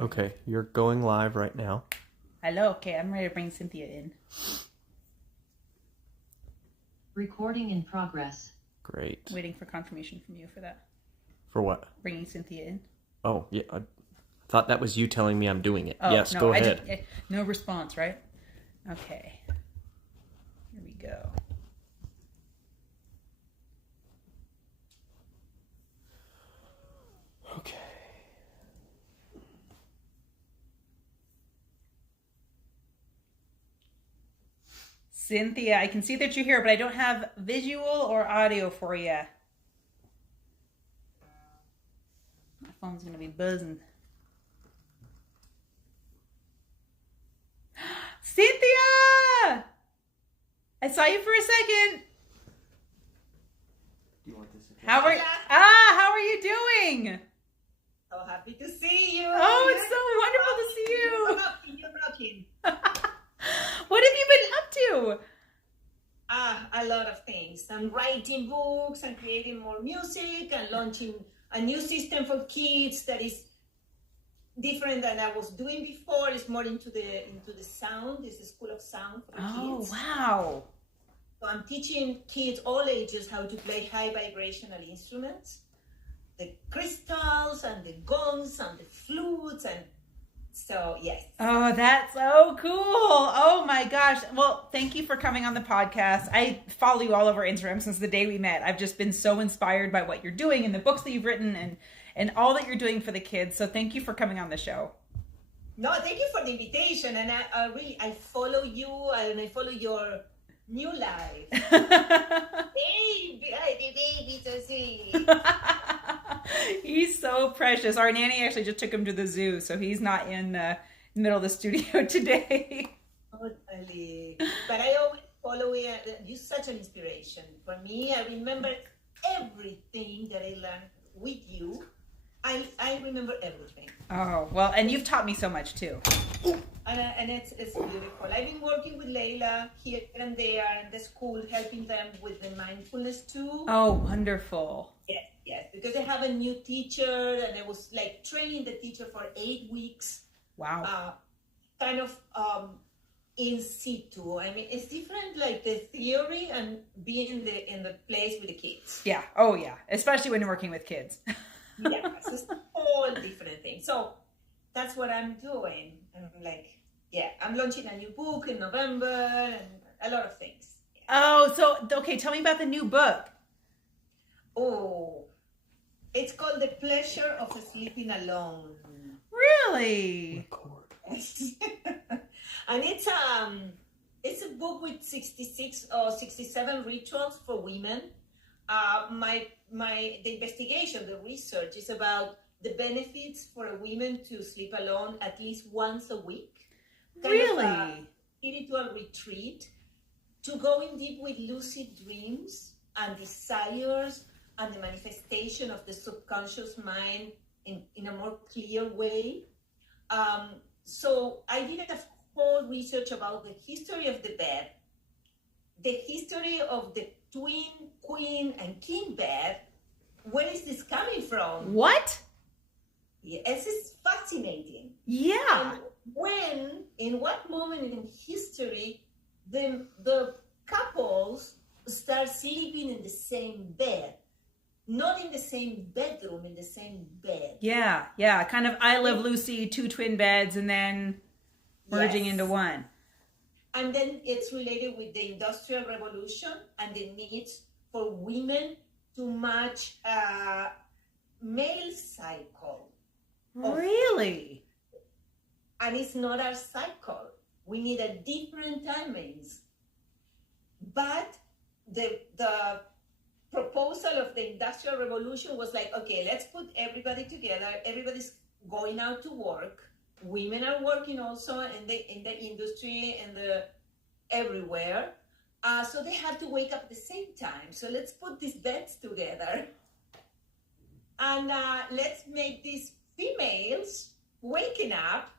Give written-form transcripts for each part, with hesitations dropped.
Okay, you're going live right now. Hello, okay, I'm ready to bring Cynthia in. Recording in progress. Great. Waiting for confirmation from you for that. For what? Bringing Cynthia in. Oh, yeah. I thought that was you telling me I'm doing it. Oh, yes, no, go ahead. No response, right? Okay. Here we go. Okay. Cynthia, I can see that you're here, but I don't have visual or audio for you. My phone's going to be buzzing. Cynthia! I saw you for a second. Do you want this? How are you doing? So happy to see you. Oh, it's so wonderful to see you. You're rocking. What have you been up to? A lot of things. I'm writing books and creating more music and launching a new system for kids that is different than I was doing before. It's more into the sound. It's a school of sound for kids. Oh, wow. So I'm teaching kids all ages how to play high vibrational instruments. The crystals and the gongs and the flutes, and so yes. Oh, that's so cool. Oh my gosh. Well, thank you for coming on the podcast. I follow you all over Instagram since the day we met. I've just been so inspired by what you're doing and the books that you've written and all that you're doing for the kids. So thank you for coming on the show. No, thank you for the invitation. And I follow you and I follow your new life. Baby, so sweet. He's so precious. Our nanny actually just took him to the zoo, so he's not in the middle of the studio today. Totally. But I always follow you. You're such an inspiration for me. I remember everything that I learned with you. I remember everything. Oh, well, and you've taught me so much too. And it's beautiful. I've been working with Layla here and there in the school, helping them with the mindfulness too. Oh, wonderful. Yes, because I have a new teacher and I was like training the teacher for 8 weeks. Wow. Kind of in situ. I mean, it's different, like the theory and being in the place with the kids. Yeah. Oh, yeah. Especially when you're working with kids. Yeah, so it's a whole different thing. So that's what I'm doing. And I'm like, yeah, I'm launching a new book in November and a lot of things. Yeah. Oh, so, okay, tell me about the new book. Oh, it's called The Pleasure of Sleeping Alone. Really? And it's a book with 66 or 67 rituals for women. The investigation, the research is about the benefits for a woman to sleep alone at least once a week. Really? Of a spiritual retreat to go in deep with lucid dreams and desires and the manifestation of the subconscious mind in a more clear way. So I did a whole research about the history of the bed, the history of the twin, queen, and king bed. Where is this coming from? What? Yes, it's fascinating. Yeah. And in what moment in history the couples start sleeping in the same bed? Not in the same bedroom, in the same bed. Yeah. Kind of I Love Lucy, 2 twin beds, and then merging into one. And then it's related with the Industrial Revolution and the needs for women to match a male cycle. Really? And it's not our cycle. We need a different timings. But the proposal of the Industrial Revolution was like, okay, let's put everybody together. Everybody's going out to work. Women are working also in the industry and everywhere. So they have to wake up at the same time. So let's put these beds together. And let's make these females waking up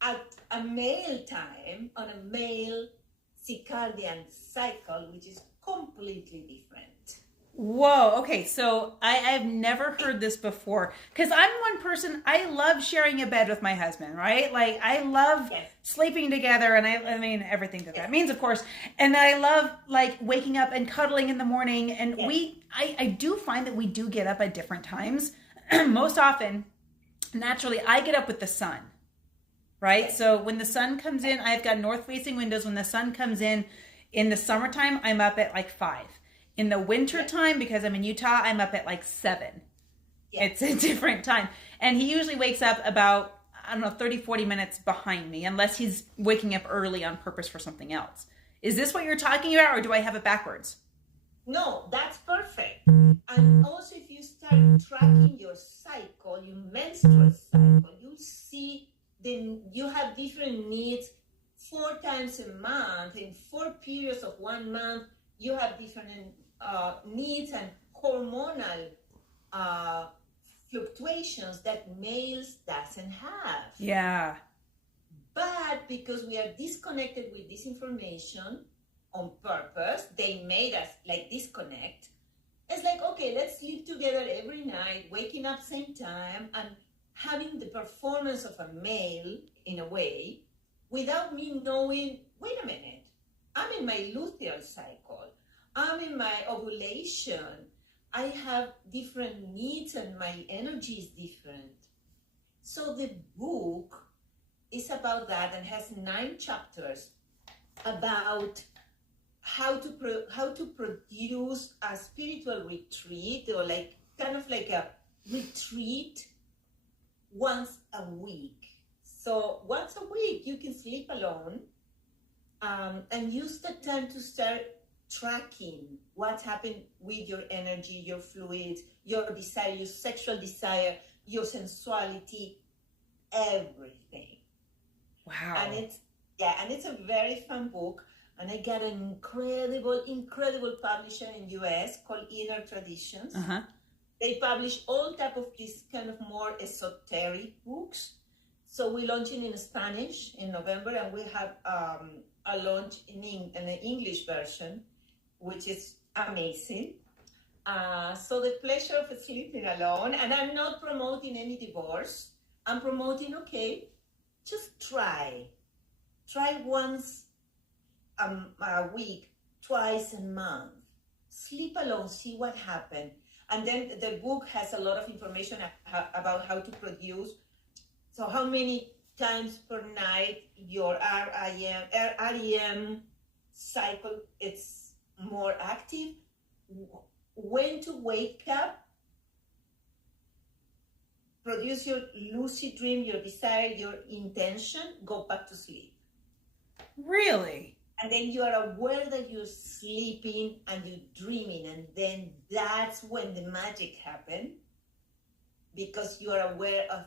at a male time on a male circadian cycle, which is completely different. Whoa. Okay. So I've never heard this before because I'm one person, I love sharing a bed with my husband, right? Like I love Yes. sleeping together and I mean, everything that means, of course. And then I love like waking up and cuddling in the morning. And Yes. I do find that we do get up at different times. Most often, naturally, I get up with the sun, right? Yes. So when the sun comes in, I've got north facing windows. When the sun comes in the summertime, I'm up at like 5. In the winter time, because I'm in Utah, I'm up at like 7. Yes. It's a different time. And he usually wakes up about, I don't know, 30, 40 minutes behind me, unless he's waking up early on purpose for something else. Is this what you're talking about, or do I have it backwards? No, that's perfect. And also, if you start tracking your cycle, your menstrual cycle, you see then you have different needs 4 times a month. In 4 periods of 1 month, you have different needs and hormonal fluctuations that males doesn't have. Yeah. But because we are disconnected with this information on purpose, they made us like disconnect. It's like, okay, let's sleep together every night, waking up same time, and having the performance of a male in a way, without me knowing, wait a minute, I'm in my luteal cycle, I'm in my ovulation, I have different needs and my energy is different. So the book is about that and has 9 chapters about how to produce a spiritual retreat, or like kind of like a retreat once a week. So once a week you can sleep alone and use the time to start tracking what's happened with your energy, your fluids, your desire, your sexual desire, your sensuality, everything. Wow. And it's a very fun book. And I got an incredible publisher in US called Inner Traditions. Uh-huh. They publish all type of this kind of more esoteric books. So we're launching in Spanish in November, and we have a launch in an English version, which is amazing. So the pleasure of sleeping alone, and I'm not promoting any divorce. I'm promoting, okay, just try once a week, twice a month. Sleep alone, see what happened. And then the book has a lot of information about how to produce. So how many times per night your REM cycle it's more active, when to wake up, produce your lucid dream, your desire, your intention, go back to sleep. Really? And then you are aware that you're sleeping and you're dreaming, and then that's when the magic happens, because you are aware of,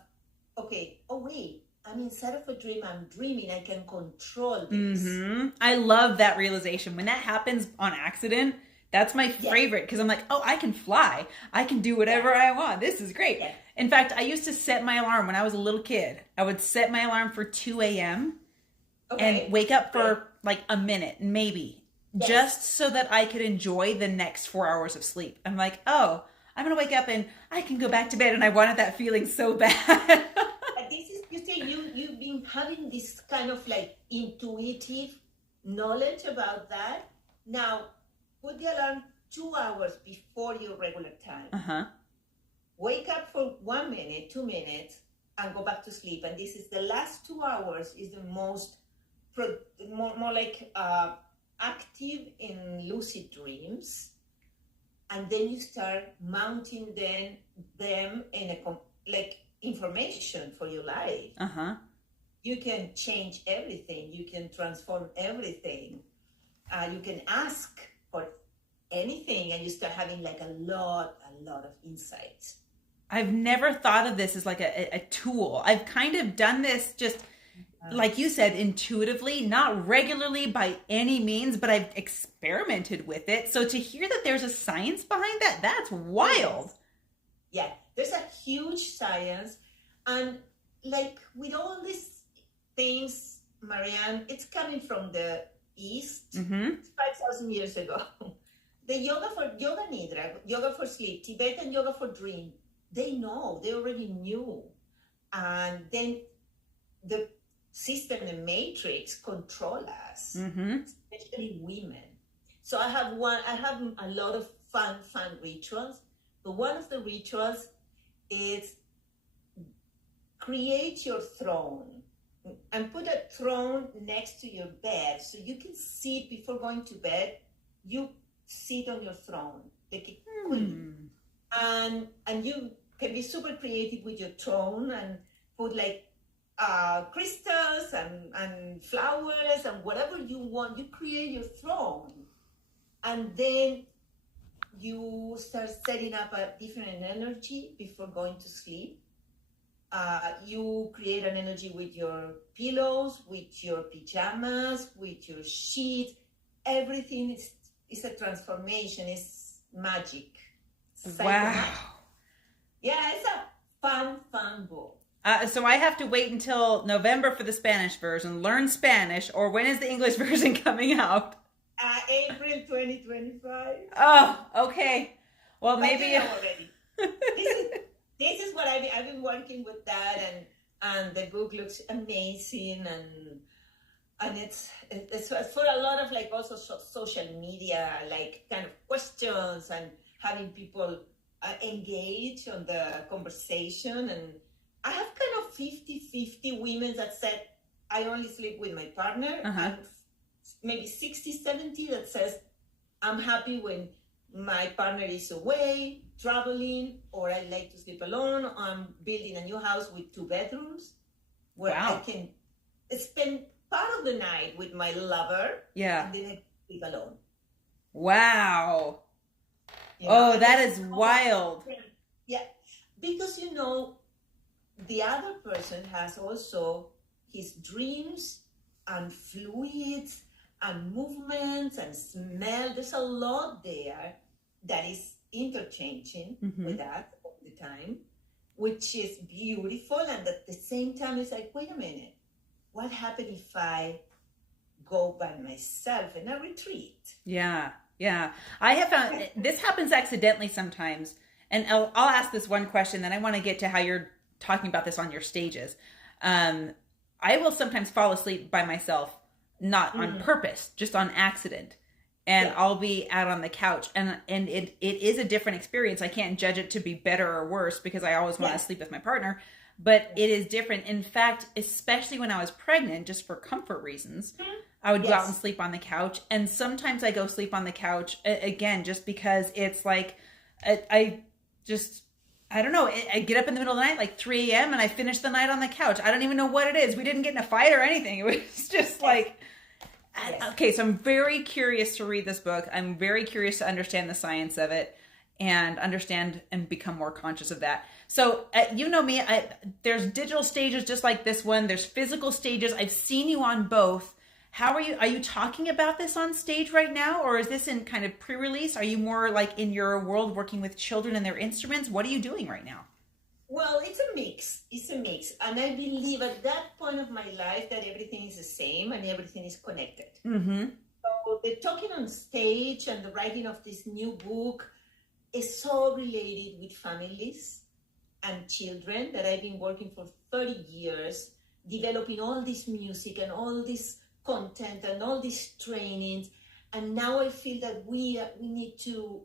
okay, oh wait, I'm inside of a dream, I'm dreaming, I can control this. Mm-hmm. I love that realization. When that happens on accident, that's my favorite, because I'm like, oh, I can fly. I can do whatever I want. This is great. Yeah. In fact, I used to set my alarm when I was a little kid. I would set my alarm for 2 a.m. and wake up for like a minute, maybe, just so that I could enjoy the next 4 hours of sleep. I'm like, oh, I'm going to wake up and I can go back to bed. And I wanted that feeling so bad. But this is, you say you've been having this kind of like intuitive knowledge about that. Now, put the alarm 2 hours before your regular time. Uh-huh. Wake up for 1 minute, 2 minutes, and go back to sleep. And this is the last 2 hours is the most more like active in lucid dreams, and then you start mounting them in a like information for your life. Uh-huh. You can change everything. You can transform everything. You can ask for anything, and you start having like a lot of insights. I've never thought of this as like a tool. I've kind of done this just, like you said, intuitively, not regularly by any means, but I've experimented with it. So to hear that there's a science behind that, that's wild. Yeah, there's a huge science. And like with all these things, Marianne, it's coming from the East, 5,000 years ago. the yoga for yoga nidra, yoga for sleep, Tibetan yoga for dream, they know, they already knew. And then the system, the matrix control us, especially women. So I have a lot of fun rituals, but one of the rituals is create your throne and put a throne next to your bed so you can sit before going to bed. You sit on your throne like a queen, and you can be super creative with your throne and put like crystals and flowers and whatever you want. You create your throne, and then you start setting up a different energy before going to sleep. You create an energy with your pillows, with your pajamas, with your sheets. Everything is a transformation. It's magic. Wow. Yeah, it's a fun book. So I have to wait until November for the Spanish version, learn Spanish, or when is the English version coming out? April 2025. Oh, okay. Well, But maybe you know already. This is what I've been working with that, and the book looks amazing, and it's for a lot of like also social media, like kind of questions and having people engage on the conversation. And I have kind of 50-50 women that said, I only sleep with my partner, and maybe 60-70 that says, I'm happy when my partner is away, traveling, or I like to sleep alone. I'm building a new house with 2 bedrooms where I can spend part of the night with my lover, and then I sleep alone. Wow. You know, that is wild. Yeah, because the other person has also his dreams and fluids and movements and smell. There's a lot there that is interchanging with that all the time, which is beautiful. And at the same time, it's like, wait a minute, what happened if I go by myself in a retreat? Yeah. I have found this happens accidentally sometimes. And I'll ask this one question, then I want to get to how you're talking about this on your stages. I will sometimes fall asleep by myself, not on purpose, just on accident. And I'll be out on the couch, and it is a different experience. I can't judge it to be better or worse because I always want to sleep with my partner, but it is different. In fact, especially when I was pregnant, just for comfort reasons, I would go out and sleep on the couch. And sometimes I go sleep on the couch again, just because it's like, I don't know. I get up in the middle of the night, like 3 a.m., and I finish the night on the couch. I don't even know what it is. We didn't get in a fight or anything. It was just like, okay, so I'm very curious to read this book. I'm very curious to understand the science of it and understand and become more conscious of that. So you know me, there's digital stages just like this one. There's physical stages. I've seen you on both. How are you talking about this on stage right now? Or is this in kind of pre-release? Are you more like in your world working with children and their instruments? What are you doing right now? Well, it's a mix. And I believe at that point of my life that everything is the same and everything is connected. So the talking on stage and the writing of this new book is so related with families and children that I've been working for 30 years, developing all this music and all this content and all these trainings. And now I feel that we need to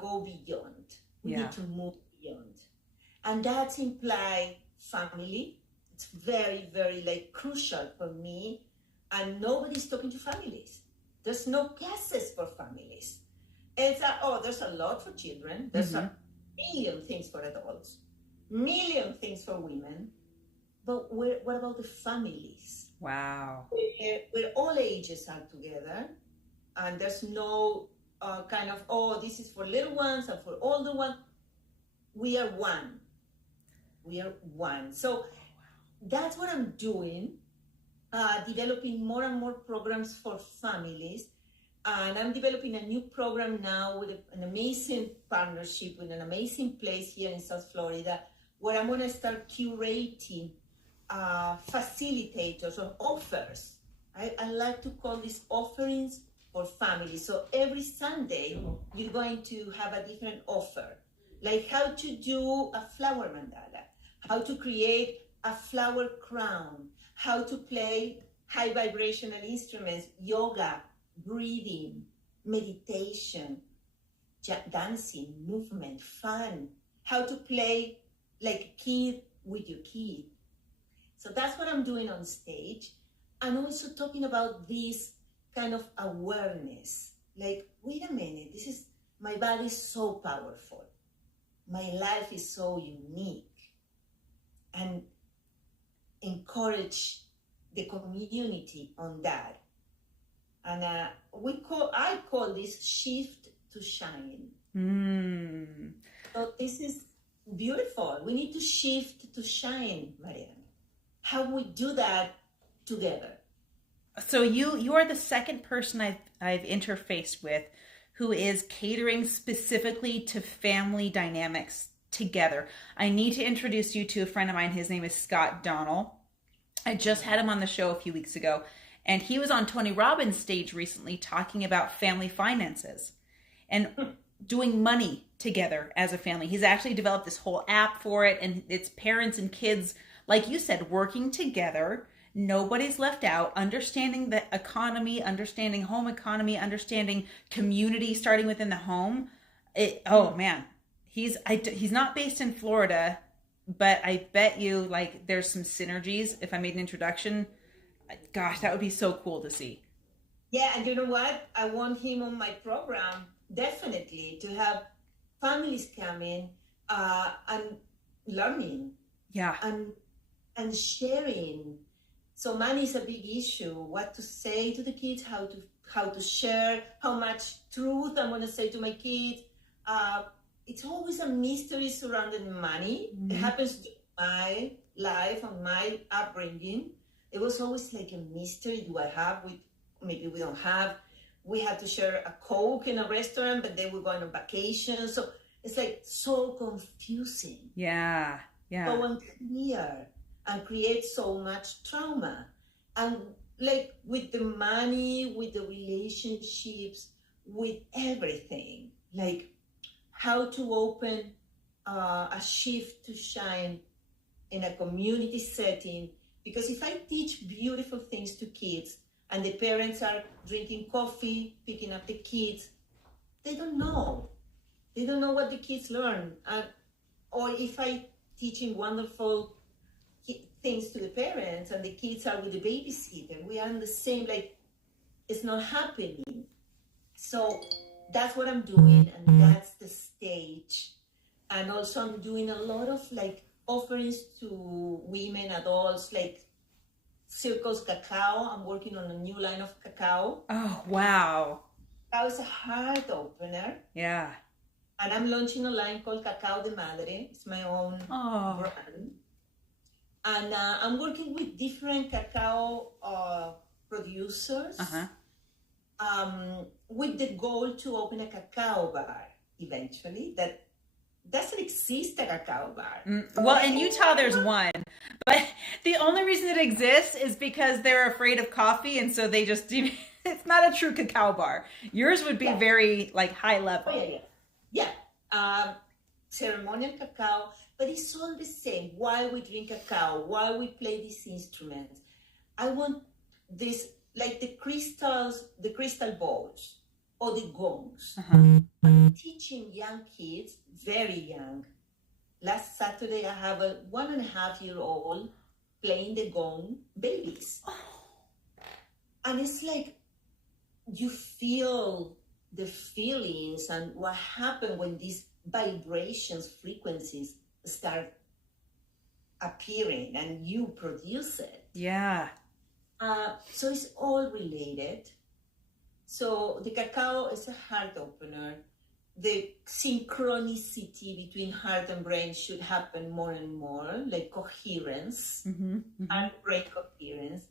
go beyond. We need to move beyond. And that's imply family. It's very, very like crucial for me. And nobody's talking to families. There's no classes for families. It's there's a lot for children. There's a million things for adults, million things for women. But what about the families? Wow. Where all ages are together, and there's no kind of, this is for little ones and for older ones. We are one. So that's what I'm doing, developing more and more programs for families. And I'm developing a new program now with an amazing partnership with an amazing place here in South Florida, where I'm going to start curating facilitators or offers. I like to call these offerings for families. So every Sunday, you're going to have a different offer, like how to do a flower mandala, how to create a flower crown, how to play high vibrational instruments, yoga, breathing, meditation, dancing, movement, fun, how to play like a kid with your kid. So that's what I'm doing on stage. And also talking about this kind of awareness, like, wait a minute, my body is so powerful. My life is so unique. And encourage the community on that. And I call this shift to shine. So this is beautiful. We need to shift to shine, Marianne. How we do that together? So you are the second person I've interfaced with who is catering specifically to family dynamics together. I need to introduce you to a friend of mine. His name is Scott Donnell. I just had him on the show a few weeks ago, and he was on Tony Robbins' stage recently talking about family finances and doing money together as a family. He's actually developed this whole app for it, and it's parents and kids, like you said, working together. Nobody's left out, understanding the economy, understanding home economy, understanding community starting within the home. Oh man, he's not based in Florida, but I bet you like there's some synergies. If I made an introduction, gosh, that would be so cool to see. Yeah, and you know what? I want him on my program, definitely, to have families come in and learning. Yeah. And sharing. So money is a big issue. What to say to the kids, how to share, how much truth I'm going to say to my kids. It's always a mystery surrounding money. Mm-hmm. It happens to my life and my upbringing. It was always like a mystery. Do I have? Maybe we don't have. We had to share a Coke in a restaurant, but then we're going on vacation. So it's like so confusing. Yeah. So unclear. And create so much trauma. And like with the money, with the relationships, with everything, like how to open a shift to shine in a community setting. Because if I teach beautiful things to kids and the parents are drinking coffee, picking up the kids, they don't know. They don't know what the kids learn. Or if I teaching wonderful things to the parents and the kids are with the babysitter, we are in the same, like, it's not happening. So that's what I'm doing, and that's the stage. And also I'm doing a lot of like offerings to women, adults, like Circles Cacao. I'm working on a new line of cacao. Oh, wow. Cacao is a heart opener. Yeah. And I'm launching a line called Cacao de Madre. It's my own brand. And I'm working with different cacao producers with the goal to open a cacao bar eventually. That doesn't exist, a cacao bar. Well, in Utah, there's one. But the only reason it exists is because they're afraid of coffee. And so they just, it's not a true cacao bar. Yours would be very like high level. Oh, yeah. Ceremonial cacao. But it's all the same. Why we drink cacao, why we play these instruments. I want this, like the crystals, the crystal bowls or the gongs. I'm teaching young kids, very young. Last Saturday, I have a 1.5-year-old playing the gong, babies. And it's like, you feel the feelings and what happened when these vibrations, frequencies start appearing and you produce it. Yeah. So it's all related. So the cacao is a heart opener. The synchronicity between heart and brain should happen more and more, like coherence and brain coherence.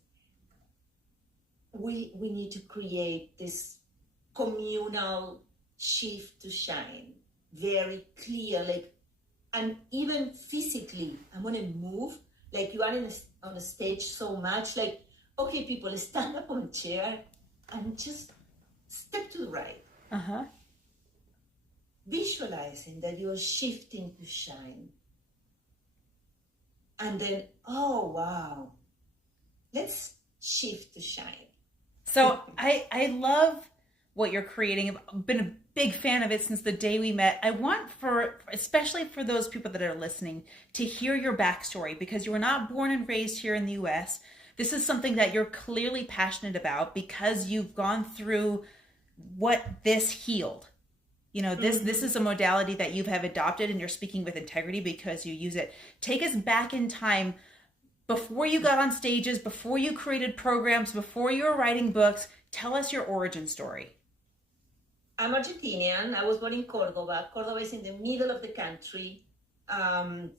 We need to create this communal shift to shine, very clear, like. And even physically, I'm going to move. Like you are on a stage so much. Like, okay, people, stand up on a chair and just step to the right. Uh-huh. Visualizing that you are shifting to shine. And then, oh, wow, let's shift to shine. So I love what you're creating. I've been a big fan of it since the day we met. I want especially for those people that are listening, to hear your backstory, because you were not born and raised here in the US. This is something that you're clearly passionate about because you've gone through what this healed. You know, this is a modality that you have adopted, and you're speaking with integrity because you use it. Take us back in time, before you got on stages, before you created programs, before you were writing books. Tell us your origin story. I'm Argentinian. I was born in Cordoba. Cordoba is in the middle of the country. And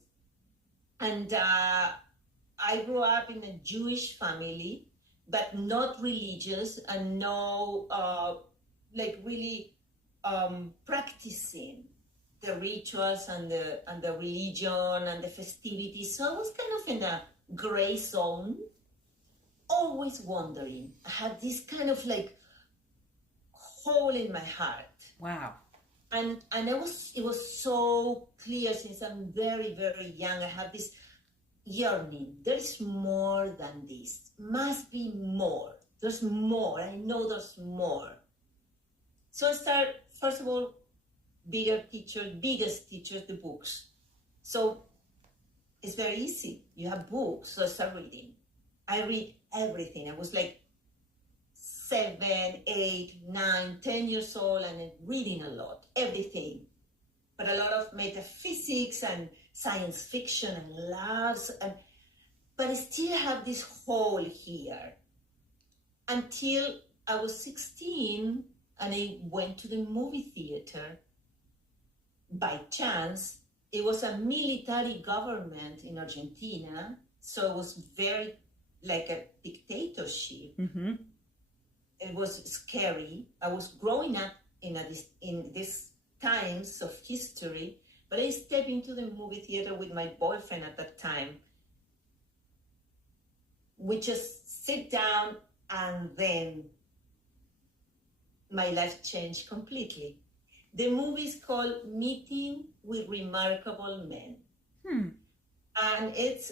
I grew up in a Jewish family, but not religious, and no, really practicing the rituals and the religion and the festivities. So I was kind of in a gray zone, always wondering. I had this kind of like hole in my heart. Wow. And it was so clear since I'm very, very young. I have this yearning. There's more than this. Must be more. There's more. I know there's more. So I start, first of all, biggest teachers, the books. So it's very easy. You have books, so I start reading. I read everything. I was like 7, 8, 9, 10 years old, and reading a lot, everything. But a lot of metaphysics and science fiction and loves, but I still have this hole here. Until I was 16, and I went to the movie theater by chance. It was a military government in Argentina, so it was very like a dictatorship. Mm-hmm. It was scary. I was growing up in these times of history, but I stepped into the movie theater with my boyfriend at that time. We just sit down, and then my life changed completely. The movie is called Meeting with Remarkable Men. And it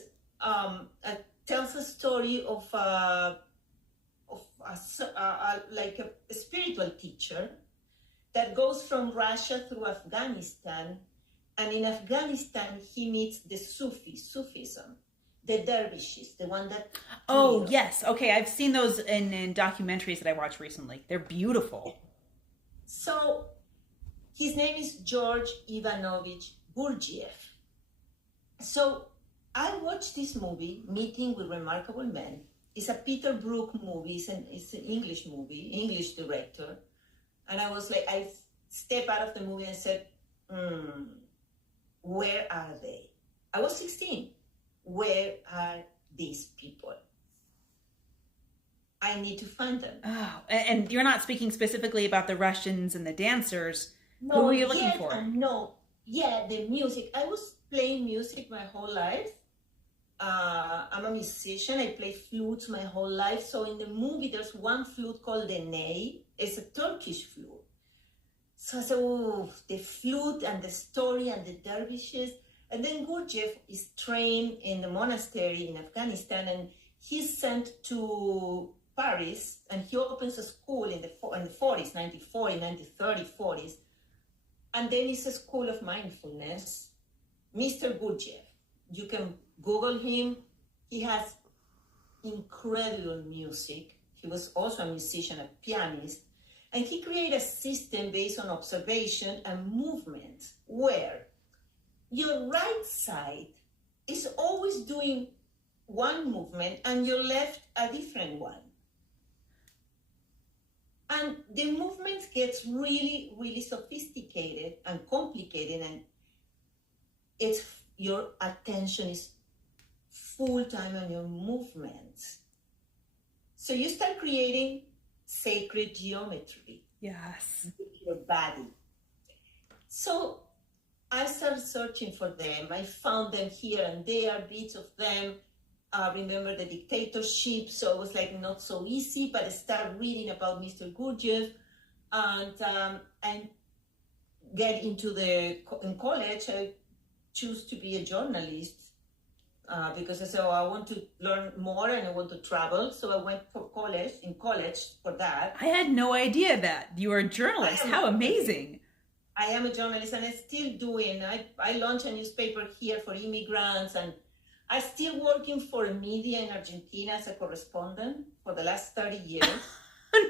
tells a story of a spiritual teacher that goes from Russia through Afghanistan. And in Afghanistan, he meets the Sufism, the dervishes, the one that... Oh, yes. Okay, I've seen those in documentaries that I watched recently. They're beautiful. So his name is George Ivanovich Gurdjieff. So I watched this movie, Meeting with Remarkable Men. It's a Peter Brook movie. It's an English movie, English director. And I was like, I stepped out of the movie and said, where are they? I was 16. Where are these people? I need to find them. Oh, and you're not speaking specifically about the Russians and the dancers. No, who are you looking for? No, the music. I was playing music my whole life. I'm a musician. I play flutes my whole life. So in the movie, there's one flute called the ney. It's a Turkish flute. So I said, oh, the flute and the story and the dervishes. And then Gurdjieff is trained in the monastery in Afghanistan, and he's sent to Paris, and he opens a school in the 40s, 1940, 1930, 40s. And then it's a school of mindfulness. Mr. Gurdjieff, you can Google him. He has incredible music. He was also a musician, a pianist. And he created a system based on observation and movement where your right side is always doing one movement and your left a different one. And the movement gets really, really sophisticated and complicated, and your attention is full time on your movements. So you start creating sacred geometry. Yes. With your body. So I started searching for them. I found them here and there, bits of them. Remember the dictatorship, so it was like not so easy, but I started reading about Mr. Gurdjieff, and get into in college. I choose to be a journalist because I said, oh, I want to learn more and I want to travel. So I went in college for that. I had no idea that you were a journalist. How amazing. I am a journalist and I'm still doing. I launched a newspaper here for immigrants, and I'm still working for media in Argentina as a correspondent for the last 30 years.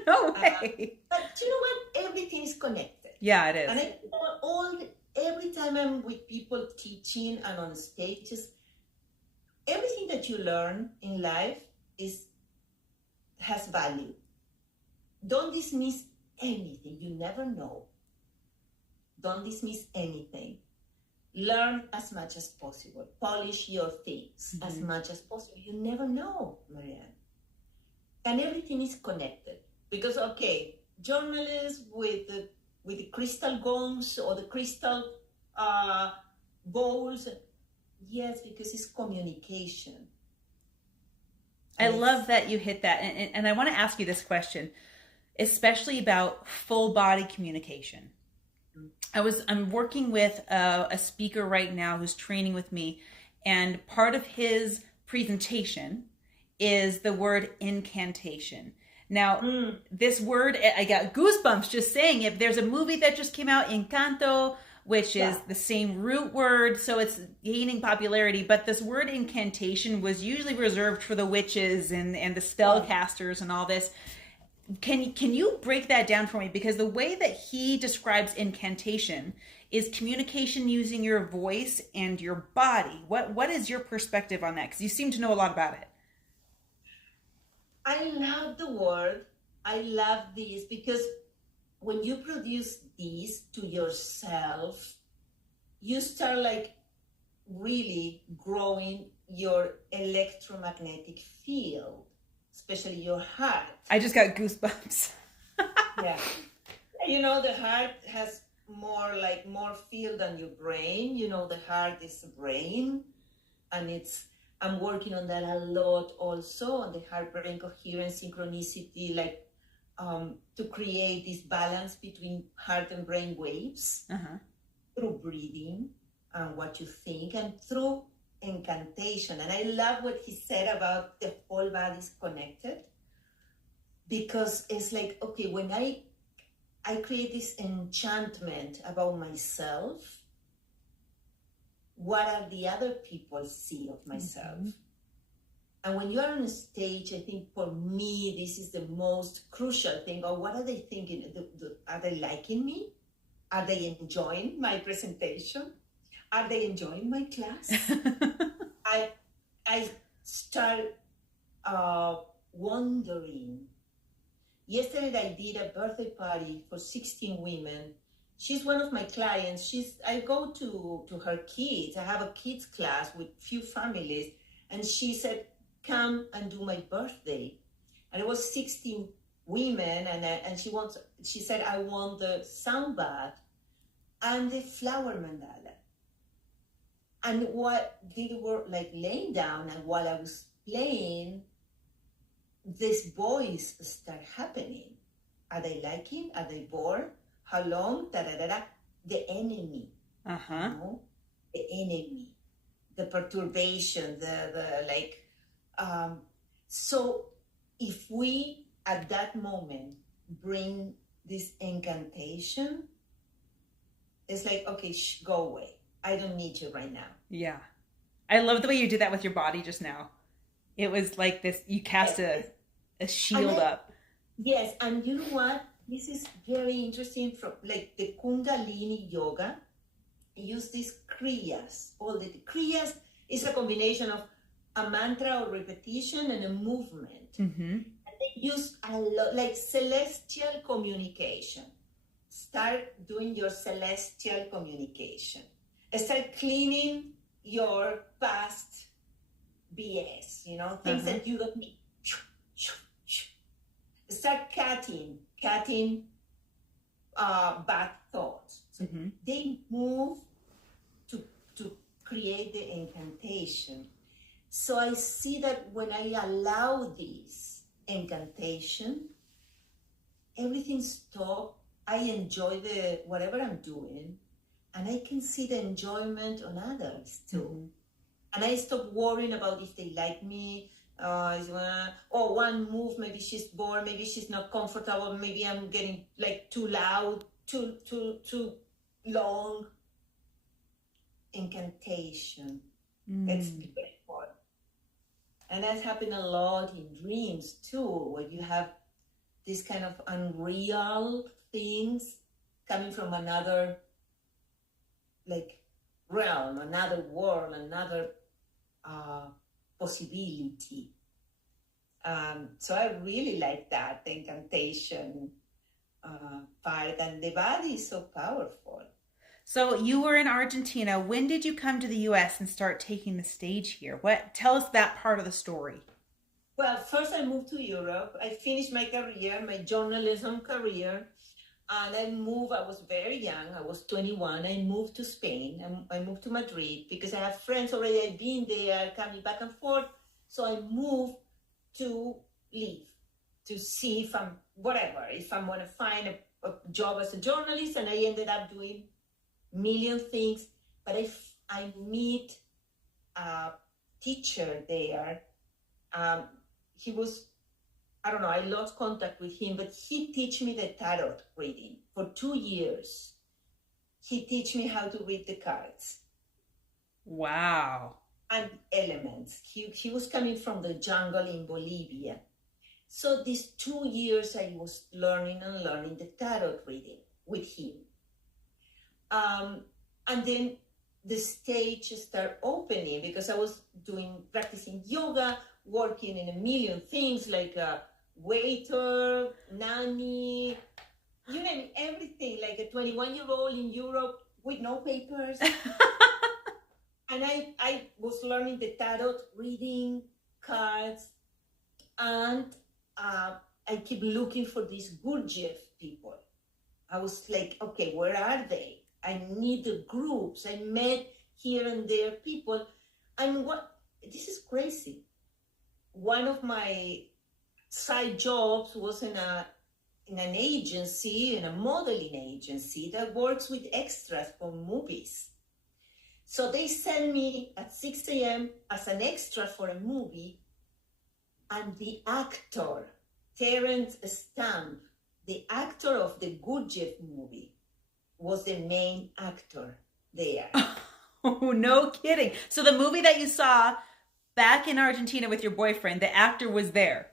No way. But you know what? Everything is connected. Yeah, it is. And every time I'm with people teaching and on stages, everything that you learn in life has value. Don't dismiss anything. You never know. Don't dismiss anything. Learn as much as possible. Polish your things as much as possible. You never know, Marianne. And everything is connected. Because, okay, journalists with the crystal gongs or the crystal bowls, yes, because it's communication. I love that you hit that. And I want to ask you this question, especially about full body communication. I'm working with a speaker right now who's training with me, and part of his presentation is the word incantation. Now, this word, I got goosebumps just saying it. There's a movie that just came out, Encanto, which is the same root word, so it's gaining popularity. But this word incantation was usually reserved for the witches and the spellcasters and all this. Can you break that down for me? Because the way that he describes incantation is communication using your voice and your body. What is your perspective on that? Because you seem to know a lot about it. I love the word. I love this because when you produce this to yourself, you start like really growing your electromagnetic field, especially your heart. I just got goosebumps. Yeah. You know, the heart has more field than your brain. You know, the heart is the brain, and I'm working on that a lot also, on the heart-brain coherence, synchronicity, to create this balance between heart and brain waves through breathing and what you think, and through incantation. And I love what he said about the whole body is connected, because it's like, okay, when I create this enchantment about myself, what are the other people see of myself? And when you are on a stage, I think for me, this is the most crucial thing. Or what are they thinking? Are they liking me? Are they enjoying my presentation? Are they enjoying my class? I start wondering. Yesterday I did a birthday party for 16 women. She's one of my clients. I go to her kids. I have a kids class with few families, and she said, "Come and do my birthday." And it was 16 women, and she said, "I want the sound bath and the flower mandala." And what they were like laying down, and while I was playing, this voice start happening. Are they liking? Are they bored? How long? The enemy. You know? The enemy. The perturbation. So if we at that moment bring this incantation, it's like, okay, go away. I don't need you right now. Yeah. I love the way you did that with your body just now. It was like this, you cast a shield up. Yes, and you know what? This is very interesting from like the Kundalini yoga. Use these kriyas. All the kriyas is a combination of a mantra or repetition and a movement. And they use a lot, like celestial communication. Start doing your celestial communication. Start cleaning your past BS, things that you don't need. Start cutting bad thoughts. So they move to create the incantation. So I see that when I allow this incantation, everything stops I enjoy whatever I'm doing, and I can see the enjoyment on others too. And I stop worrying about if they like me, or one move, maybe she's bored, maybe she's not comfortable, maybe I'm getting like too loud, too long. Incantation. It's beautiful. And that's happened a lot in dreams too, where you have this kind of unreal things coming from another like realm, another world, another possibility. So I really like that, the incantation part, and the body is so powerful. So you were in Argentina. When did you come to the U.S. and start taking the stage here? Tell us that part of the story. Well, first I moved to Europe. I finished my career, my journalism career, and I was very young. I was 21. I moved to Spain. I moved to Madrid because I have friends already. I've been there, coming back and forth. So I moved to live, to see if I'm going to find a job as a journalist, and I ended up doing million things. But I meet a teacher there. He was, I don't know, I lost contact with him, but he taught me the tarot reading for 2 years. He taught me how to read the cards. Wow. And elements. He was coming from the jungle in Bolivia. So these 2 years I was learning the tarot reading with him. And then the stage started opening because I was practicing yoga, working in a million things like a waiter, nanny, you name it, everything, like a 21-year-old in Europe with no papers. And I was learning the tarot, reading cards, and I keep looking for these Gurdjieff people. I was like, okay, where are they? I need the groups. I met here and there people. And this is crazy. One of my side jobs was in an agency, in a modeling agency that works with extras for movies. So they send me at 6 a.m. as an extra for a movie, and the actor, Terence Stamp, the actor of the Gurdjieff movie, was the main actor there. Oh, no kidding. So the movie that you saw back in Argentina with your boyfriend, the actor was there?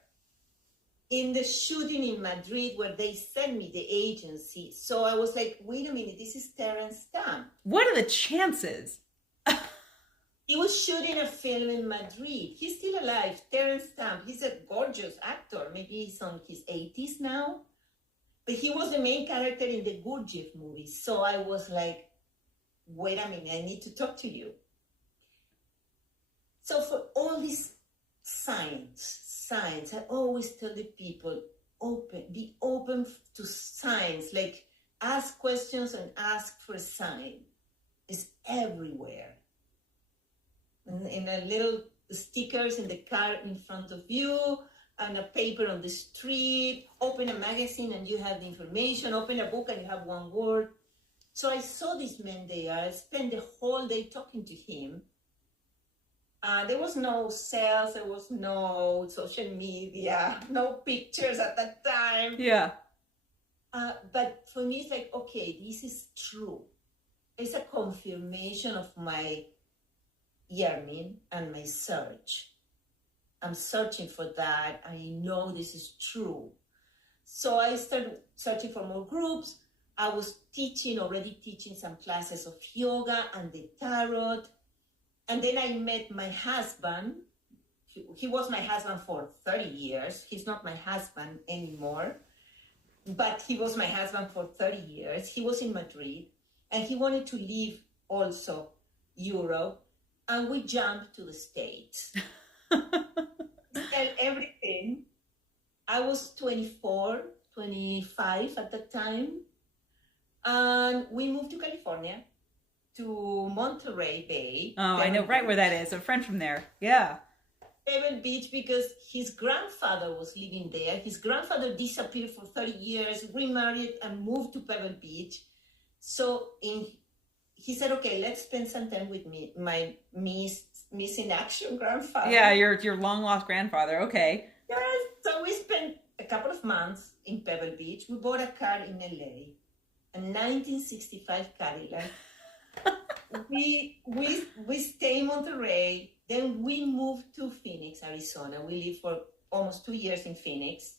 In the shooting in Madrid where they sent me the agency. So I was like, wait a minute, this is Terence Stamp. What are the chances? He was shooting a film in Madrid. He's still alive, Terence Stamp. He's a gorgeous actor. Maybe he's on his 80s now. But he was the main character in the Gurdjieff movie. So I was like, wait a minute, I need to talk to you. So for all this science, I always tell the people, be open to science. Like, ask questions and ask for a sign. It's everywhere. In a little stickers in the car in front of you, and a paper on the street. Open a magazine and you have the information. Open a book and you have one word. So I saw this man there. I spent the whole day talking to him. There was no sales. There was no social media, no pictures at that time. Yeah. But for me, it's like, okay, this is true. It's a confirmation of my yearning and my search. I'm searching for that. I know this is true. So I started searching for more groups. I was already teaching some classes of yoga and the tarot. And then I met my husband. He was my husband for 30 years. He's not my husband anymore, but he was my husband for 30 years. He was in Madrid and he wanted to leave also Europe. And we jumped to the States. Sell everything. I was 24, 25 at that time. And we moved to California, to Monterey Bay. Oh, I know right where that is. A friend from there. Yeah. Pebble Beach because his grandfather was living there. His grandfather disappeared for 30 years, remarried, and moved to Pebble Beach. So he said, okay, let's spend some time with me, my missing action grandfather. Yeah, your long lost grandfather. Okay. Yes. So we spent a couple of months in Pebble Beach. We bought a car in LA, a 1965 Cadillac. we stay in Monterey. Then we moved to Phoenix, Arizona. We lived for almost 2 years in Phoenix.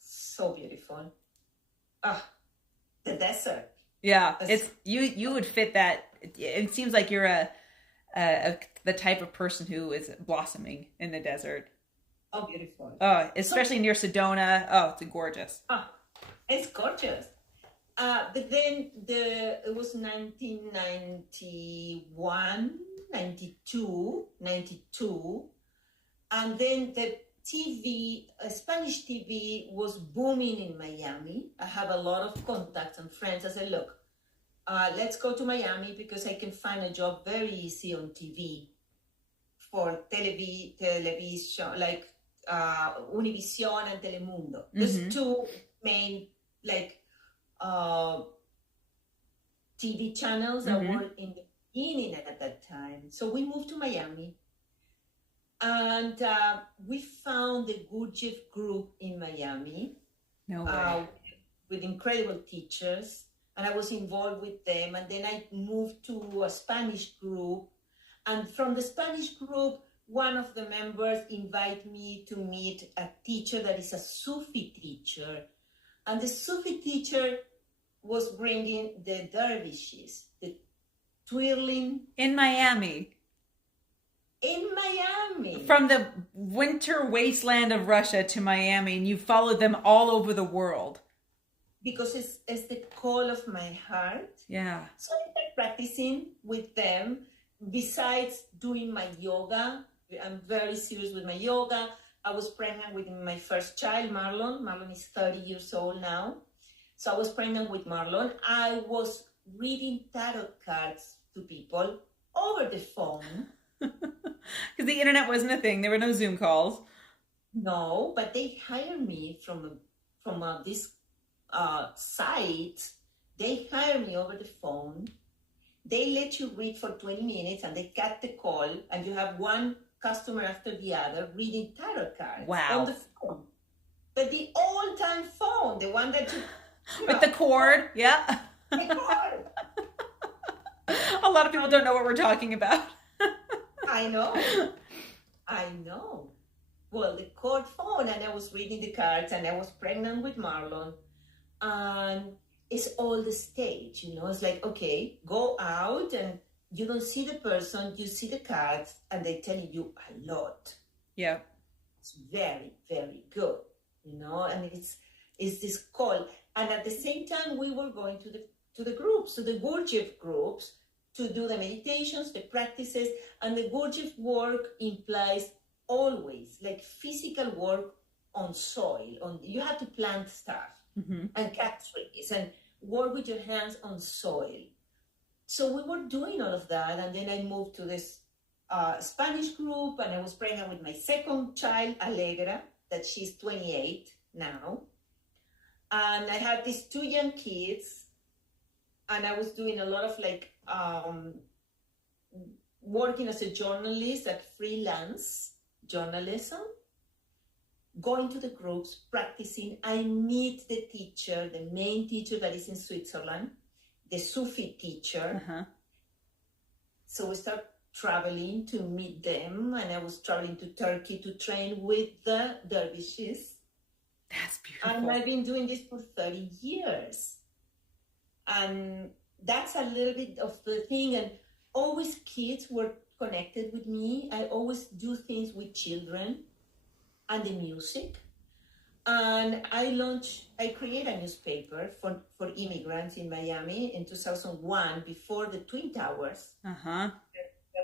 So beautiful. The desert. Yeah, it's you would fit that. It seems like you're the type of person who is blossoming in the desert. Oh, beautiful. Oh, especially near Sedona. Oh, it's gorgeous. It's gorgeous. But then it was 1991, 92, and then the TV, Spanish TV was booming in Miami. I have a lot of contacts and friends. I said, look, let's go to Miami because I can find a job very easy on TV for television, like Univision and Telemundo. There's two main TV channels that were in the beginning at that time. So we moved to Miami. And we found the Gurdjieff group in Miami. No way. With incredible teachers. And I was involved with them. And then I moved to a Spanish group. And from the Spanish group, one of the members invited me to meet a teacher that is a Sufi teacher. And the Sufi teacher was bringing the dervishes, the twirling. In Miami. In Miami. From the winter wasteland of Russia to Miami, and you followed them all over the world. Because it's the call of my heart. Yeah. So I started practicing with them. Besides doing my yoga, I'm very serious with my yoga. I was pregnant with my first child, Marlon. Marlon is 30 years old now. So I was pregnant with Marlon. I was reading tarot cards to people over the phone. Because the internet wasn't a thing. There were no Zoom calls. No, but they hired me from this site. They hire me over the phone. They let you read for 20 minutes and they cut the call and you have one customer after the other reading tarot cards. Wow. On the phone. But the old-time phone, the one that you With the cord, yeah. The cord. A lot of people don't know what we're talking about. I know. Well, the cord phone, and I was reading the cards, and I was pregnant with Marlon. And it's all the stage, It's like, okay, go out, and you don't see the person, you see the cards, and they're telling you a lot. Yeah. It's very, very good, and it's this call. And at the same time, we were going to the groups, to the Gurdjieff groups, to do the meditations, the practices, and the Gurdjieff work implies always like physical work on soil. You have to plant stuff and cut trees and work with your hands on soil. So we were doing all of that, and then I moved to this Spanish group, and I was pregnant with my second child, Allegra, that she's 28 now. And I had these two young kids, and I was doing a lot of working as a journalist, like freelance journalism, going to the groups, practicing. I meet the teacher, the main teacher that is in Switzerland, the Sufi teacher. So we start traveling to meet them, and I was traveling to Turkey to train with the dervishes. That's beautiful. And I've been doing this for 30 years. And that's a little bit of the thing. And always kids were connected with me. I always do things with children and the music. And I created a newspaper for immigrants in Miami in 2001, before the Twin Towers. It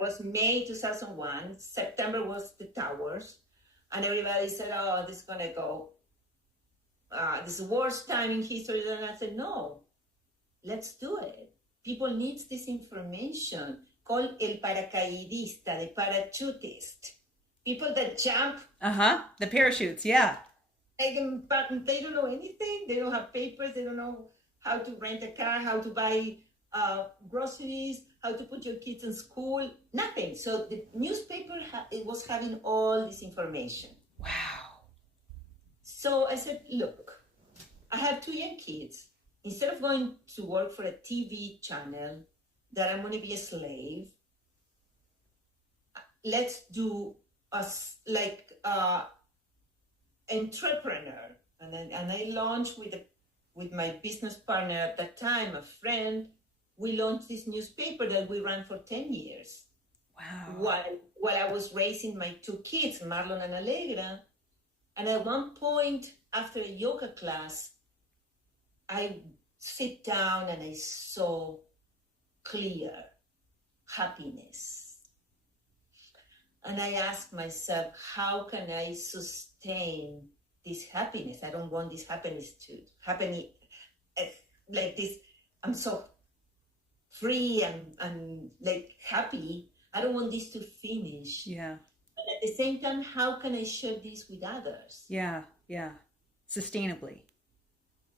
was May 2001. September was the towers. And everybody said, oh, this is going to go. This is the worst time in history. And I said, no, let's do it. People need this information. Call el paracaidista, the parachutist. people that jump. The parachutes, yeah. They don't know anything. They don't have papers. They don't know how to rent a car, how to buy groceries, how to put your kids in school. Nothing. So the newspaper it was having all this information. Wow. So I said, look, I have 2 young kids. Instead of going to work for a TV channel that I'm going to be a slave, let's do us like entrepreneur. And I launched with my business partner at that time, a friend. We launched this newspaper that we ran for 10 years. Wow. While I was raising my 2 kids, Marlon and Allegra. And at one point, after a yoga class, I sit down and I saw clear happiness. And I asked myself, how can I sustain this happiness? I don't want this happiness to happen like this. I'm so free and like happy. I don't want this to finish. Yeah. But at the same time, how can I share this with others? Yeah. Sustainably.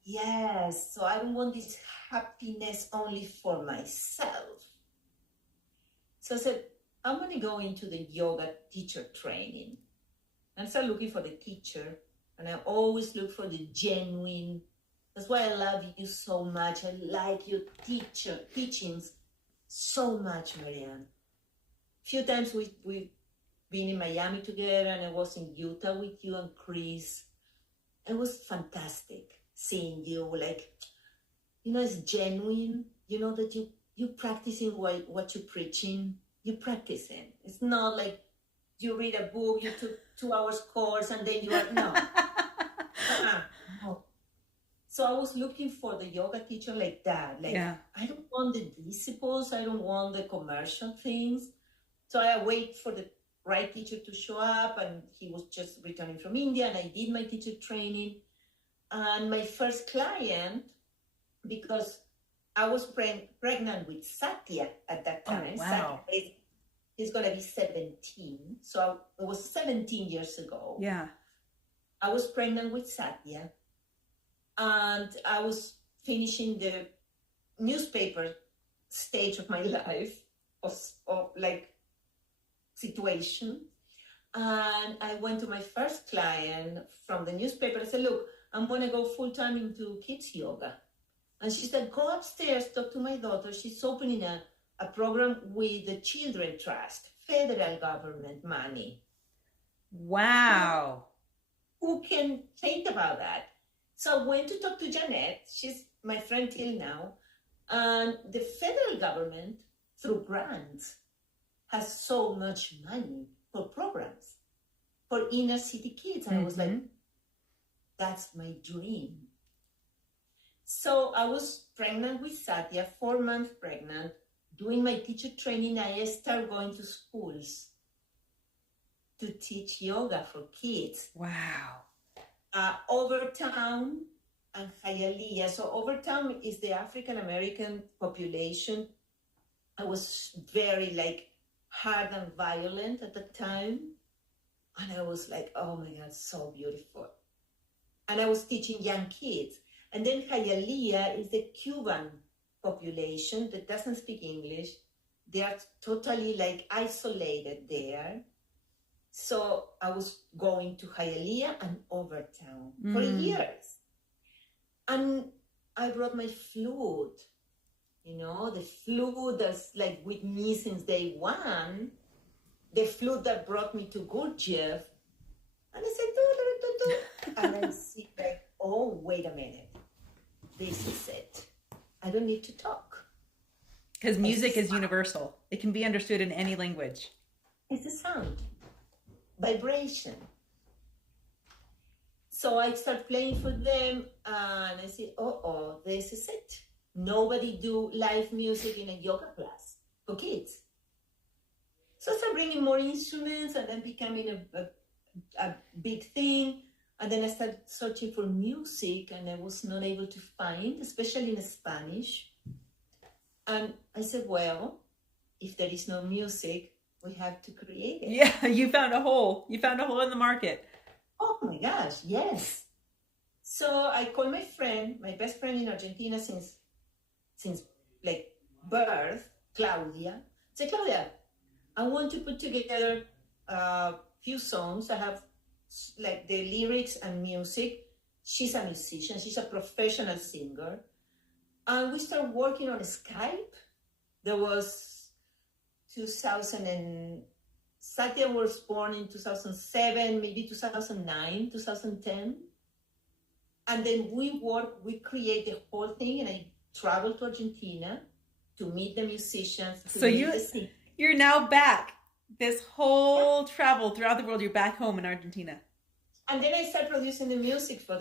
Yes. So I don't want this happiness only for myself. So I said, I'm going to go into the yoga teacher training. And start looking for the teacher. And I always look for the genuine. That's why I love you so much. I like your teachings so much, Marianne. A few times we've been in Miami together, and I was in Utah with you and Chris. It was fantastic seeing you. Like, it's genuine. That you practicing what you're preaching. You practicing. It's not like you read a book, you took 2 hours course, and then you are, no. No. So I was looking for the yoga teacher like that. Like, yeah. I don't want the disciples. I don't want the commercial things. So I wait for the right teacher to show up, and he was just returning from India, and I did my teacher training. And my first client, because I was pregnant with Satya at that time. Oh, wow. Satya, he's going to be 17. So it was 17 years ago. Yeah. I was pregnant with Satya, and I was finishing the newspaper stage of my life of like situation. And I went to my first client from the newspaper. I said, look, I'm going to go full time into kids yoga. And she said, go upstairs, talk to my daughter. She's opening a program with the Children Trust, federal government money. Wow. Who can think about that? So I went to talk to Jeanette. She's my friend till now. And the federal government, through grants, has so much money for programs for inner city kids. And I was like, that's my dream. So I was pregnant with Satya, 4 months pregnant, doing my teacher training. I started going to schools to teach yoga for kids. Wow. Overtown and Hialeah. So Overtown is the African American population. I was very hard and violent at the time. And I was like, oh my God, so beautiful. And I was teaching young kids. And then Hialeah is the Cuban population that doesn't speak English. They are totally isolated there. So I was going to Hialeah and Overtown for years. And I brought my flute, the flute that's with me since day one, the flute that brought me to Gurdjieff. And I said, do. And I see oh, wait a minute. This is it. I don't need to talk. Because music is universal. It can be understood in any language. It's a sound. Vibration. So I start playing for them, and I say, this is it. Nobody do live music in a yoga class for kids. So I start bringing more instruments, and then becoming a big thing. And then I started searching for music, and I was not able to find, especially in Spanish. And I said, well, if there is no music, We have to create it. Yeah, you found a hole. You found a hole in the market. Oh my gosh, yes. So I called my friend, my best friend in Argentina since like birth, Claudia. I said, Claudia, I want to put together a few songs. I have like the lyrics and music. She's a musician. She's a professional singer. And we started working on Skype. There was 2000 and Satya was born in 2007, maybe 2009, 2010. And then we create the whole thing, and I traveled to Argentina to meet the musicians. So you're now back. This whole travel throughout the world, you're back home in Argentina. And then I started producing the music for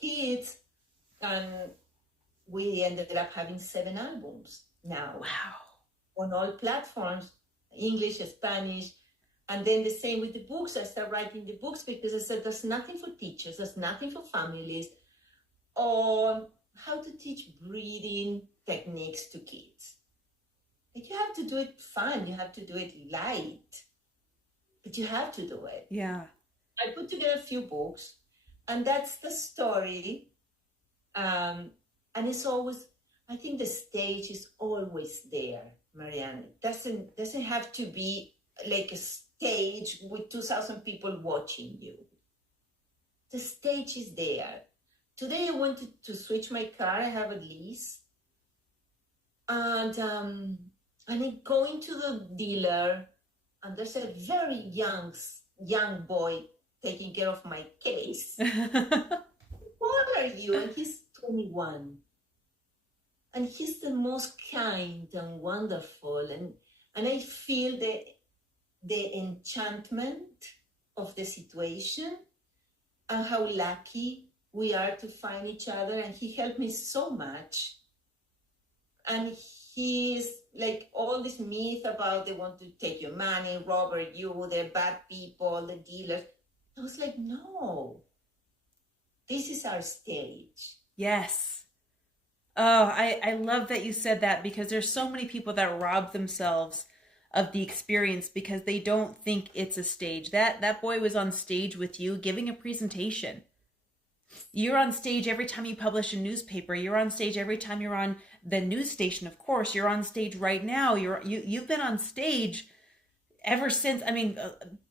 kids, and we ended up having 7 albums now. Wow. On all platforms, English, Spanish. And then the same with the books. I started writing the books because I said there's nothing for teachers, there's nothing for families on how to teach breathing techniques to kids. Like, you have to do it fun, you have to do it light, but you have to do it. Yeah. I put together a few books, and that's the story. And it's always, I think the stage is always there, Marianne. It doesn't have to be like a stage with 2,000 people watching you. The stage is there. Today I wanted to switch my car. I have a lease. And I go into the dealer, and there's a very young boy taking care of my case. What are you? And he's 21. And he's the most kind and wonderful. And I feel the enchantment of the situation and how lucky we are to find each other. And he helped me so much. And he's like all this myth about they want to take your money, rob you, they're bad people, the dealers. I was like, no, this is our stage. Yes. Oh, I love that you said that, because there's so many people that rob themselves of the experience because they don't think it's a stage. That boy was on stage with you giving a presentation. You're on stage every time you publish a newspaper. You're on stage every time you're on the news station. Of course, you're on stage right now. You've been on stage ever since,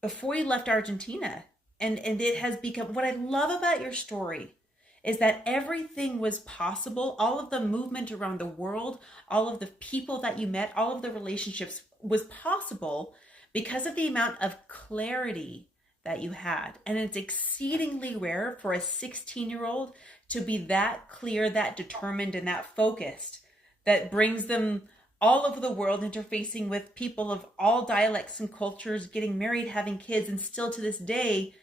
before you left Argentina. And it has become, what I love about your story is that everything was possible. All of the movement around the world, all of the people that you met, all of the relationships was possible because of the amount of clarity that you had. And it's exceedingly rare for a 16-year-old to be that clear, that determined, and that focused, that brings them all over the world, interfacing with people of all dialects and cultures, getting married, having kids, and still to this day,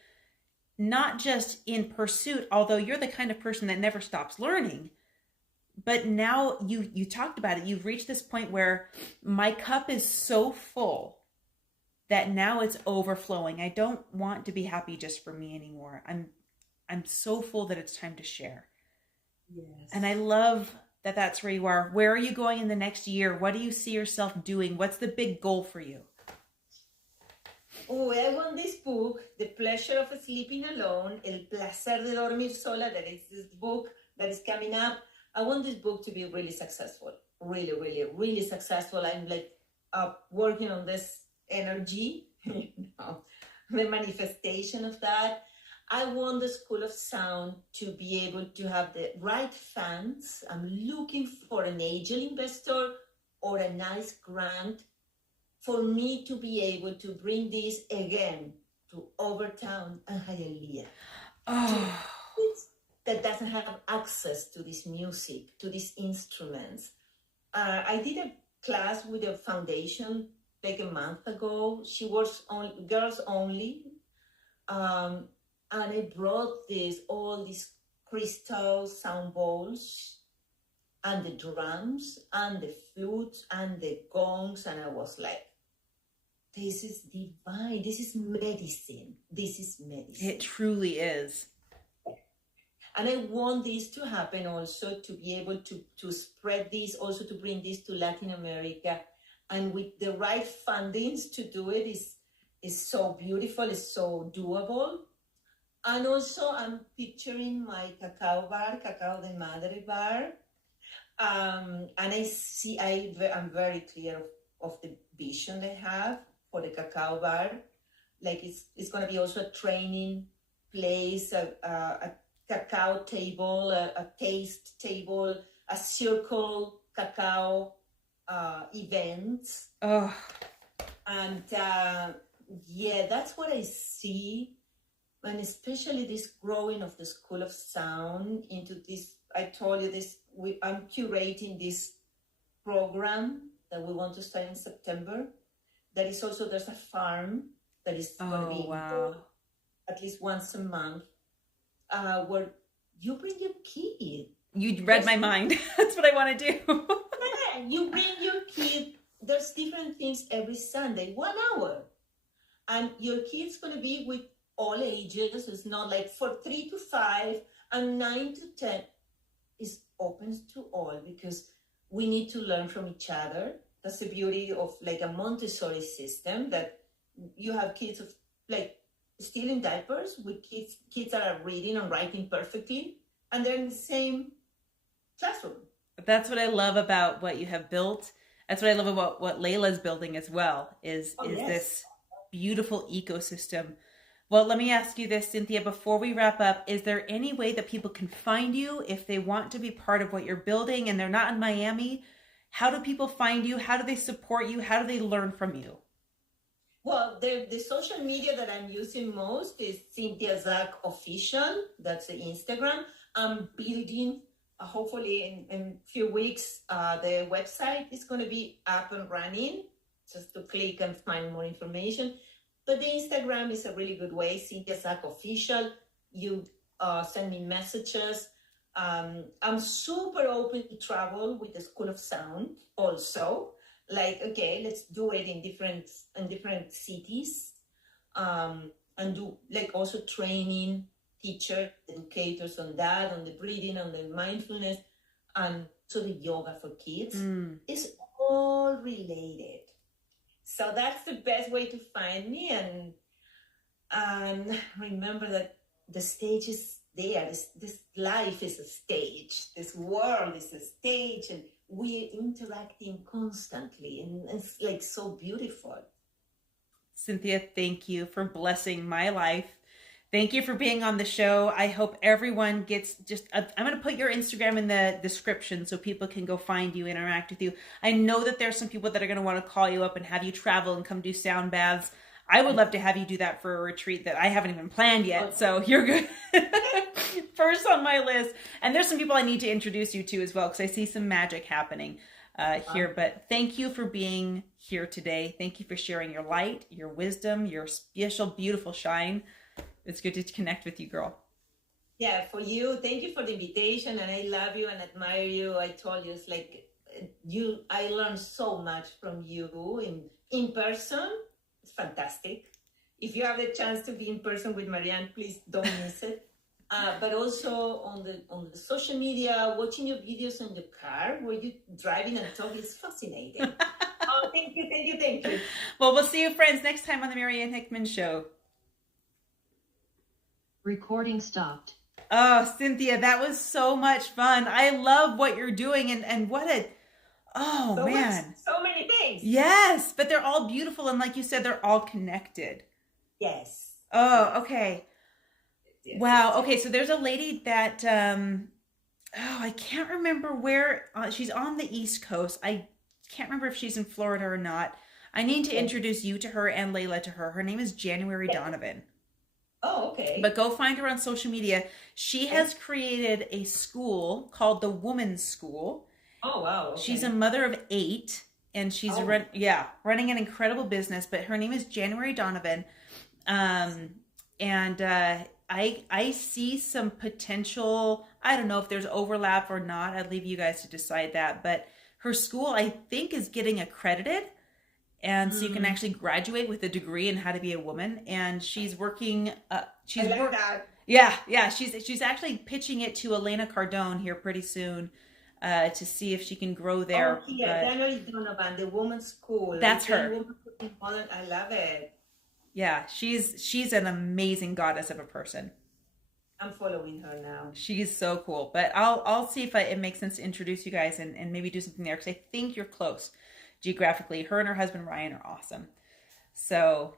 not just in pursuit, although you're the kind of person that never stops learning, but now you talked about it. You've reached this point where my cup is so full that now it's overflowing. I don't want to be happy just for me anymore. I'm so full that it's time to share. Yes. And I love that that's where you are. Where are you going in the next year? What do you see yourself doing? What's the big goal for you? Oh, I want this book, The Pleasure of Sleeping Alone, El Placer de Dormir Sola, that is this book that is coming up. I want this book to be really successful. Really, really, really successful. I'm like working on this energy, the manifestation of that. I want the School of Sound to be able to have the right fans. I'm looking for an angel investor or a nice grant for me to be able to bring this again to Overtown and Hialeah. Oh. That doesn't have access to this music, to these instruments. I did a class with a foundation like a month ago. She works on girls only. And I brought all these crystal sound bowls and the drums and the flutes and the gongs. And I was like, this is divine. This is medicine. This is medicine. It truly is. And I want this to happen also, to be able to spread this, also to bring this to Latin America and with the right fundings to do it is so beautiful, is so doable. And also I'm picturing my cacao bar, Cacao de Madre bar. And I'm very clear of the vision they have for the cacao bar. Like it's going to be also a training place, a cacao table, a taste table, a circle cacao event. Oh. And yeah, that's what I see. And especially this growing of the School of Sound into this, I told you this, I'm curating this program that we want to start in September. That is also, there's a farm that is going to be at least once a month, where you bring your kid. You read my mind. That's what I want to do. Yeah, you bring your kid. There's different things every Sunday, 1 hour. And your kid's going to be with all ages. It's not like for 3 to 5 and 9 to 10. It's open to all because we need to learn from each other. That's the beauty of like a Montessori system, that you have kids of like still in diapers with kids that are reading and writing perfectly, and they're in the same classroom. That's what I love about what you have built. That's what I love about what Layla's building as well, is this beautiful ecosystem. Well, let me ask you this, Cynthia, before we wrap up, is there any way that people can find you if they want to be part of what you're building and they're not in Miami? How do people find you? How do they support you? How do they learn from you? Well, the social media that I'm using most is Cynthia Zak Official. That's the Instagram. I'm building, hopefully in a few weeks, the website is going to be up and running, just to click and find more information. But the Instagram is a really good way, Cynthia Zak Official. You send me messages. I'm super open to travel with the School of Sound also. Like, okay, let's do it in different cities, and do like also training teachers, educators on that, on the breathing, on the mindfulness, and so the yoga for kids. It's all related. So that's the best way to find me, and remember that the stage is there. This life is a stage. This world is a stage, and we're interacting constantly, and it's like so beautiful. Cynthia, thank you for blessing my life. Thank you for being on the show. I hope everyone gets I'm going to put your Instagram in the description so people can go find you, interact with you. I know that there's some people that are going to want to call you up and have you travel and come do sound baths. I would love to have you do that for a retreat that I haven't even planned yet. So you're good. First on my list. And there's some people I need to introduce you to as well, because I see some magic happening here. But thank you for being here today. Thank you for sharing your light, your wisdom, your special, beautiful shine. It's good to connect with you, girl. Yeah, for you. Thank you for the invitation. And I love you and admire you. I told you, it's like I learned so much from you in person. It's fantastic. If you have the chance to be in person with Marianne, please don't miss it. But also on the social media, watching your videos on the car where you're driving and talking is fascinating. Oh, thank you. Well, we'll see you, friends, next time on the Marianne Hickman Show. Recording stopped. Oh, Cynthia, that was so much fun. I love what you're doing, and what a... Oh, so man. So many things. Yes, but they're all beautiful. And like you said, they're all connected. Yes. Oh, okay. Yes. Wow. Okay, so there's a lady that, I can't remember where, she's on the East Coast. I can't remember if she's in Florida or not. I need to introduce you to her and Layla to her. Her name is January Donovan. Oh, okay. But go find her on social media. She has created a school called the Woman's School. Oh, wow. Okay. She's a mother of 8, and she's running an incredible business. But her name is January Donovan, and I see some potential. I don't know if there's overlap or not. I'd leave you guys to decide that. But her school, I think, is getting accredited, and so you can actually graduate with a degree in how to be a woman. And she's working. I like that. Yeah. She's actually pitching it to Elena Cardone here pretty soon. to see if she can grow there. Oh, yeah, Daniel Donovan, the woman's school. That's her. Women's School in Poland. I love it. Yeah, she's an amazing goddess of a person. I'm following her now. She's so cool. But I'll see if it makes sense to introduce you guys and maybe do something there, because I think you're close geographically. Her and her husband Ryan are awesome. So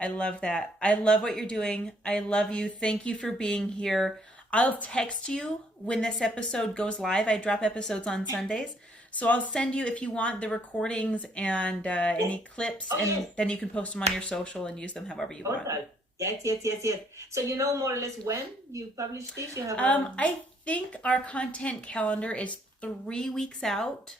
I love that. I love what you're doing. I love you. Thank you for being here. I'll text you when this episode goes live. I drop episodes on Sundays. So I'll send you, if you want, the recordings and any clips, and then you can post them on your social and use them however you want. Yes. So you know more or less when you publish this? You have I think our content calendar is 3 weeks out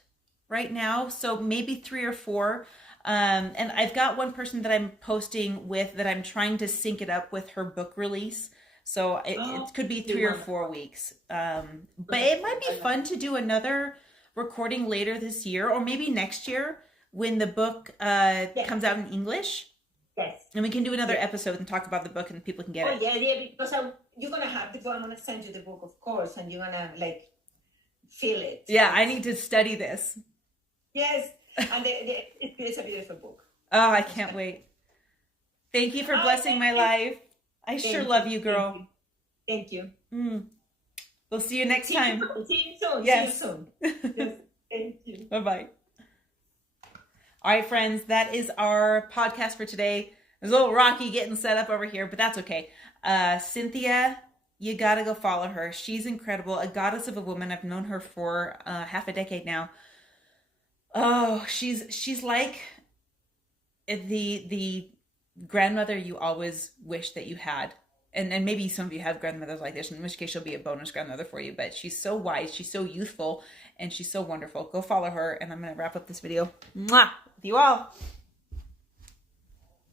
right now. So maybe 3 or 4. And I've got one person that I'm posting with that I'm trying to sync it up with her book release. So it could be 3 or 4 weeks. But it might be fun to do another recording later this year, or maybe next year when the book comes out in English. Yes. And we can do another episode and talk about the book and people can get it. Yeah, because you're going to have the book. I'm going to send you the book, of course, and you're going to feel it. Yeah, I need to study this. Yes, and it's a beautiful book. Oh, I can't wait. Thank you for blessing my life. I sure love you, girl. Thank you. We'll see you next time. See you soon. Yes. See you soon. Yes. Thank you. Bye-bye. All right, friends, that is our podcast for today. It's a little rocky getting set up over here, but that's okay. Cynthia, you got to go follow her. She's incredible. A goddess of a woman. I've known her for half a decade now. Oh, she's like the grandmother you always wish that you had. And maybe some of you have grandmothers like this, in which case she'll be a bonus grandmother for you. But she's so wise, she's so youthful, and she's so wonderful. Go follow her, and I'm going to wrap up this video. Mwah! With you all.